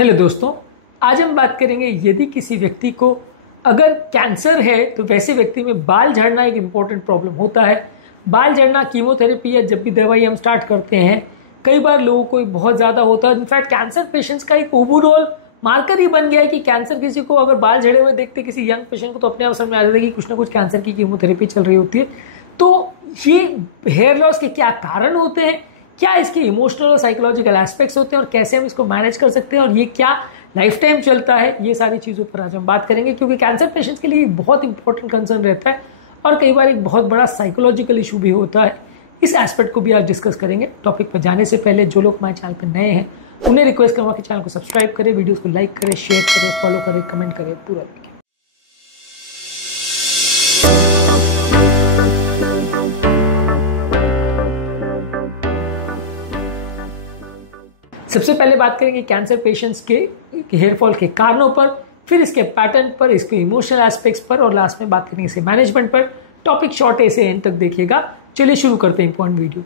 Hello दोस्तों, आज हम बात करेंगे यदि किसी व्यक्ति को अगर कैंसर है तो वैसे व्यक्ति में बाल झड़ना एक इम्पॉर्टेंट प्रॉब्लम होता है। बाल झड़ना कीमोथेरेपी या जब भी दवाई हम स्टार्ट करते हैं कई बार लोगों को बहुत ज़्यादा होता है। इनफैक्ट कैंसर पेशेंट्स का एक ओवरऑल मार्कर ही बन गया है कि कैंसर किसी को अगर बाल झड़े हुए देखते किसी यंग पेशेंट को तो अपने आप समझ में आ जाता है कि कुछ ना कुछ कैंसर की कीमोथेरेपी चल रही होती है। तो ये हेयर लॉस के क्या कारण होते हैं, क्या इसके इमोशनल और साइकोलॉजिकल एस्पेक्ट्स होते हैं और कैसे हम इसको मैनेज कर सकते हैं और ये क्या लाइफ टाइम चलता है, ये सारी चीज़ों पर आज हम बात करेंगे क्योंकि कैंसर पेशेंट्स के लिए बहुत इंपॉर्टेंट कंसर्न रहता है और कई बार एक बहुत बड़ा साइकोलॉजिकल इशू भी होता है। इस एस्पेक्ट को भी आज डिस्कस करेंगे। टॉपिक पर जाने से पहले जो लोग हमारे चैनल पर नए हैं उन्हें रिक्वेस्ट करूँगा कि चैनल को सब्सक्राइब करें, वीडियोस को लाइक करें, शेयर करें, फॉलो करें, कमेंट करें, पूरा देखें। सबसे पहले बात करेंगे कैंसर पेशेंट्स के हेयर फॉल के कारणों पर, फिर इसके पैटर्न पर, इसके इमोशनल एस्पेक्ट्स पर और लास्ट में बात करेंगे इसके मैनेजमेंट पर। टॉपिक शॉर्ट से एंड तक देखिएगा। चलिए शुरू करते हैं इंपॉर्टेंट वीडियो।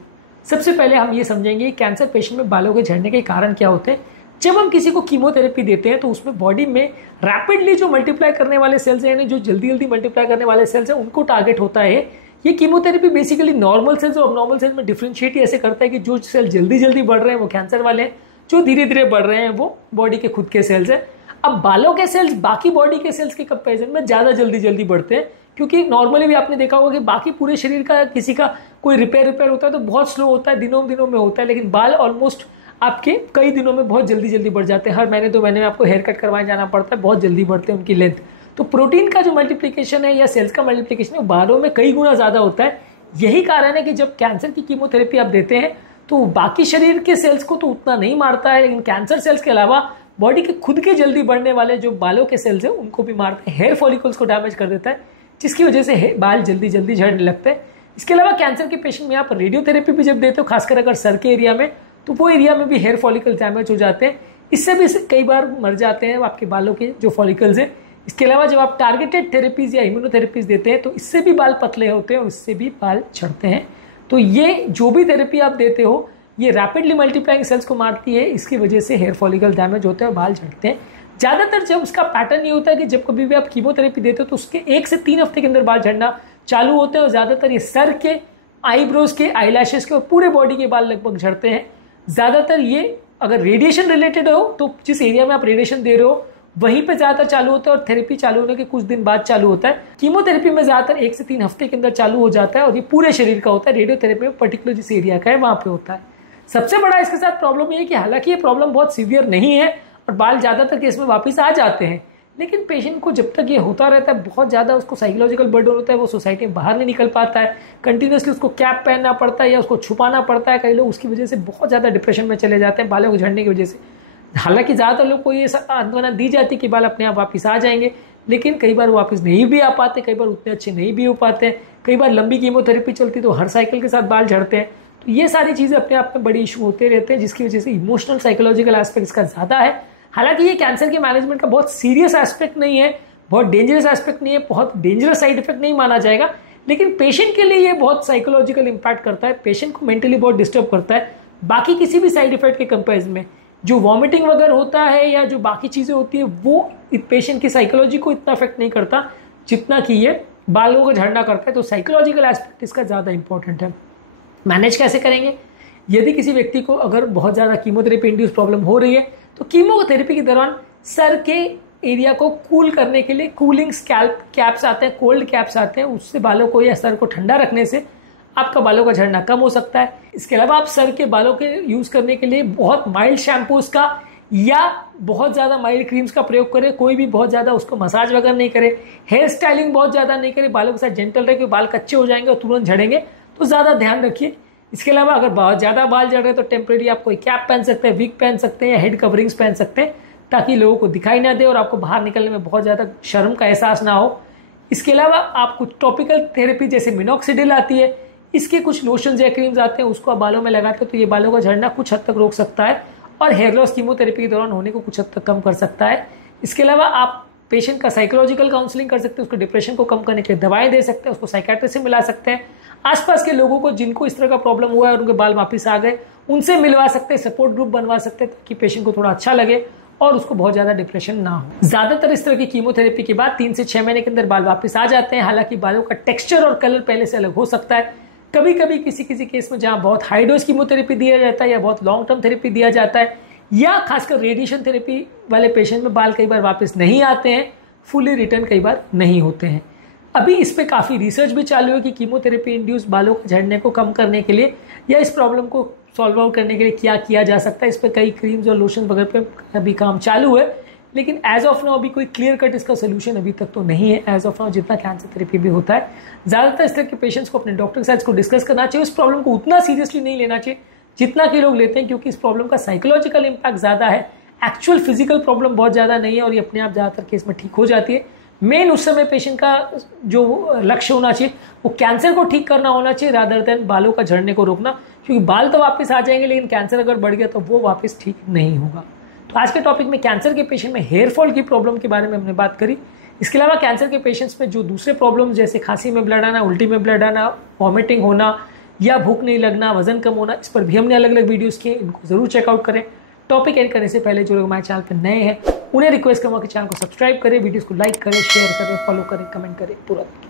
सबसे पहले हम ये समझेंगे कैंसर पेशेंट में बालों के झड़ने के कारण क्या होते हैं। जब हम किसी को कीमोथेरेपी देते हैं तो उसमें बॉडी में रैपिडली जो मल्टीप्लाई करने वाले सेल्स हैं, यानी जो जल्दी जल्दी मल्टीप्लाई करने वाले सेल्स हैं, उनको टारगेट होता है। ये कीमोथेरेपी बेसिकली नॉर्मल सेल्स और अबनॉर्मल सेल्स में डिफरेंशिएट ऐसे करता है कि जो सेल जल्दी जल्दी बढ़ रहे हैं वो कैंसर वाले हैं, जो धीरे धीरे बढ़ रहे हैं वो बॉडी के खुद के सेल्स हैं। अब बालों के सेल्स बाकी बॉडी के सेल्स के कंपैरिजन में ज्यादा जल्दी जल्दी बढ़ते हैं क्योंकि नॉर्मली भी आपने देखा होगा कि बाकी पूरे शरीर का किसी का कोई रिपेयर होता है तो बहुत स्लो होता है, दिनों में होता है, लेकिन बाल ऑलमोस्ट आपके कई दिनों में बहुत जल्दी जल्दी बढ़ जाते हैं। हर महीने 2 महीने में आपको हेयर कट करवाने जाना पड़ता है, बहुत जल्दी बढ़ते हैं उनकी लेंथ। तो प्रोटीन का जो मल्टीप्लिकेशन है या सेल्स का मल्टीप्लिकेशन है बालों में कई गुना ज्यादा होता है। यही कारण है कि जब कैंसर की कीमोथेरेपी आप देते हैं तो बाकी शरीर के सेल्स को तो उतना नहीं मारता है, लेकिन कैंसर सेल्स के अलावा बॉडी के खुद के जल्दी बढ़ने वाले जो बालों के सेल्स हैं उनको भी मारते हैं, हेयर फॉलिकल्स को डैमेज कर देता है, जिसकी वजह से बाल जल्दी जल्दी झड़ने लगते हैं। इसके अलावा कैंसर के पेशेंट में आप रेडियोथेरेपी भी जब देते हो, खासकर अगर सर के एरिया में, तो वो एरिया में भी हेयर फॉलिकल डैमेज हो जाते हैं। इससे भी कई बार मर जाते हैं आपके बालों के जो फॉलिकल्स हैं। इसके अलावा जब आप टारगेटेड थेरेपीज या इम्यूनोथेरेपीज देते हैं तो इससे भी बाल पतले होते हैं और इससे भी बाल झड़ते हैं। तो ये जो भी थेरेपी आप देते हो ये रैपिडली मल्टीप्लाइंग सेल्स को मारती है, इसकी वजह से हेयर फॉलिकल डैमेज होते हैं और बाल झड़ते हैं। ज़्यादातर जब उसका पैटर्न ये होता है कि जब कभी भी आप कीमोथेरेपी देते हो तो उसके 1 से 3 हफ्ते के अंदर बाल झड़ना चालू होते हैं और ज़्यादातर ये सर के, आईब्रोज के, आईलैशेस के और पूरे बॉडी के बाल लगभग झड़ते हैं। ज़्यादातर ये अगर रेडिएशन रिलेटेड हो तो जिस एरिया में आप रेडिएशन दे रहे हो वहीं पे ज़्यादातर चालू होता है और थेरेपी चालू होने के कुछ दिन बाद चालू होता है। कीमोथेरेपी में ज़्यादातर 1 से 3 हफ्ते के अंदर चालू हो जाता है और ये पूरे शरीर का होता है। रेडियोथेरेपी में पर्टिकुलर जिस एरिया का है वहाँ पे होता है। सबसे बड़ा इसके साथ प्रॉब्लम ये है कि हालांकि ये प्रॉब्लम बहुत सीवियर नहीं है और बाल ज़्यादातर केस में वापस आ जाते हैं, लेकिन पेशेंट को जब तक ये होता रहता है बहुत ज़्यादा उसको साइकोलॉजिकल बर्डन होता है, वो सोसाइटी में बाहर नहीं निकल पाता है, कंटिन्यूसली उसको कैप पहनना पड़ता है या उसको छुपाना पड़ता है। कई लोग उसकी वजह से बहुत ज़्यादा डिप्रेशन में चले जाते हैं बालों के झड़ने की वजह से। हालांकि ज़्यादातर लोग को ये सांत्वना दी जाती है कि बाल अपने आप वापस आ जाएंगे, लेकिन कई बार वापस नहीं भी आ पाते, कई बार उतने अच्छे नहीं भी हो पाते हैं। कई बार लंबी कीमोथेरेपी चलती तो हर साइकिल के साथ बाल झड़ते हैं। तो ये सारी चीज़ें अपने आप में बड़ी इशू होते रहते हैं, जिसकी वजह से इमोशनल साइकोलॉजिकल एस्पेक्ट इसका ज़्यादा है। हालांकि ये कैंसर के मैनेजमेंट का बहुत सीरियस एस्पेक्ट नहीं है, बहुत डेंजरस एस्पेक्ट नहीं है, बहुत डेंजरस साइड इफेक्ट नहीं माना जाएगा, लेकिन पेशेंट के लिए ये बहुत साइकोलॉजिकल इंपैक्ट करता है, पेशेंट को मेंटली बहुत डिस्टर्ब करता है। बाकी किसी भी साइड इफेक्ट के कंपेरिजन में जो वॉमिटिंग वगैरह होता है या जो बाकी चीज़ें होती है वो पेशेंट की साइकोलॉजी को इतना अफेक्ट नहीं करता जितना कि ये बालों को झड़ना करता है। तो साइकोलॉजिकल एस्पेक्ट इसका ज़्यादा इंपॉर्टेंट है। मैनेज कैसे करेंगे? यदि किसी व्यक्ति को अगर बहुत ज़्यादा कीमोथेरेपी इंड्यूस प्रॉब्लम हो रही है तो कीमोथेरेपी के दौरान सर के एरिया को कूल करने के लिए कूलिंग स्कैल्प कैप्स आते हैं, कोल्ड कैप्स आते हैं, उससे बालों को या सर को ठंडा रखने से आपका बालों का झड़ना कम हो सकता है। इसके अलावा आप सर के बालों के यूज़ करने के लिए बहुत माइल्ड शैम्पूज का या बहुत ज़्यादा माइल्ड क्रीम्स का प्रयोग करें। कोई भी बहुत ज़्यादा उसको मसाज वगैरह नहीं करे, हेयर स्टाइलिंग बहुत ज़्यादा नहीं करे, बालों के साथ जेंटल रहे, बाल कच्चे हो जाएंगे और तुरंत झड़ेंगे, तो ज़्यादा ध्यान रखिए। इसके अलावा अगर बहुत ज़्यादा बाल झड़ रहे हैं तो टेम्परेरी आप कोई कैप पहन सकते हैं, विग पहन सकते हैं या हेड कवरिंग्स पहन सकते हैं ताकि लोगों को दिखाई ना दे और आपको बाहर निकलने में बहुत ज़्यादा शर्म का एहसास ना हो। इसके अलावा आप कुछ टॉपिकल थेरेपी जैसे मिनॉक्सिडिल आती है, इसके कुछ लोशंस या क्रीम्स आते हैं, उसको आप बालों में लगाते हो तो ये बालों का झड़ना कुछ हद तक रोक सकता है और हेयर लॉस कीमोथेरेपी के दौरान होने को कुछ हद तक कम कर सकता है। इसके अलावा आप पेशेंट का साइकोलॉजिकल काउंसलिंग कर सकते हैं, उसको डिप्रेशन को कम करने के लिए दवाएं दे सकते हैं, उसको साइकियाट्रिस्ट से मिला सकते हैं। आसपास के लोगों को जिनको इस तरह का प्रॉब्लम हुआ है और उनके बाल वापस आ गए उनसे मिलवा सकते हैं, सपोर्ट ग्रुप बनवा सकते हैं ताकि पेशेंट को थोड़ा अच्छा लगे और उसको बहुत ज़्यादा डिप्रेशन ना हो। ज़्यादातर इस तरह की कीमोथेरेपी के बाद 3 से 6 महीने के अंदर बाल वापस आ जाते हैं। हालांकि बालों का टेक्सचर और कलर पहले से अलग हो सकता है। कभी कभी किसी किसी केस में जहाँ बहुत हाई डोज कीमोथेरेपी दिया जाता है या बहुत लॉन्ग टर्म थेरेपी दिया जाता है या खासकर रेडिएशन थेरेपी वाले पेशेंट में बाल कई बार वापस नहीं आते हैं, फुली रिटर्न कई बार नहीं होते हैं। अभी इस पे काफ़ी रिसर्च भी चालू है कि कीमोथेरेपी इंड्यूस बालों के झड़ने को कम करने के लिए या इस प्रॉब्लम को सॉल्व आउट करने के लिए क्या किया जा सकता है। इस पर कई क्रीम्स और लोशन वगैरह पे अभी काम चालू है, लेकिन एज ऑफ नाउ अभी कोई क्लियर कट इसका सोल्यूशन अभी तक तो नहीं है। एज ऑफ नाउ जितना कैंसर थेरेपी भी होता है, ज़्यादातर इस तरह के पेशेंट्स को अपने डॉक्टर के साथ इसको डिस्कस करना चाहिए। इस प्रॉब्लम को उतना सीरियसली नहीं लेना चाहिए जितना कि लोग लेते हैं, क्योंकि इस प्रॉब्लम का साइकोलॉजिकल इम्पैक्ट ज़्यादा है। एक्चुअल फिजिकल प्रॉब्लम बहुत ज़्यादा नहीं है और ये अपने आप ज़्यादातर केस में ठीक हो जाती है। मेन उस समय पेशेंट का जो लक्ष्य होना चाहिए वो कैंसर को ठीक करना होना चाहिए, रादर देन बालों का झड़ने को रोकना, क्योंकि बाल तो वापस आ जाएंगे लेकिन कैंसर अगर बढ़ गया तो वो वापस ठीक नहीं होगा। तो आज के टॉपिक में कैंसर के पेशेंट में हेयर फॉल की प्रॉब्लम के बारे में हमने बात करी। इसके अलावा कैंसर के पेशेंट्स में जो दूसरे प्रॉब्लम जैसे खांसी में ब्लड आना, उल्टी में ब्लड आना, वॉमिटिंग होना या भूख नहीं लगना, वजन कम होना, इस पर भी हमने अलग अलग वीडियोस किए, इनको जरूर चेकआउट करें। टॉपिक एंड करने से पहले जो लोग हमारे चैनल पर नए हैं उन्हें रिक्वेस्ट करूँगा कि चैनल को सब्सक्राइब करें, वीडियोस को लाइक करें, शेयर करें, फॉलो करें, कमेंट करें तुरंत।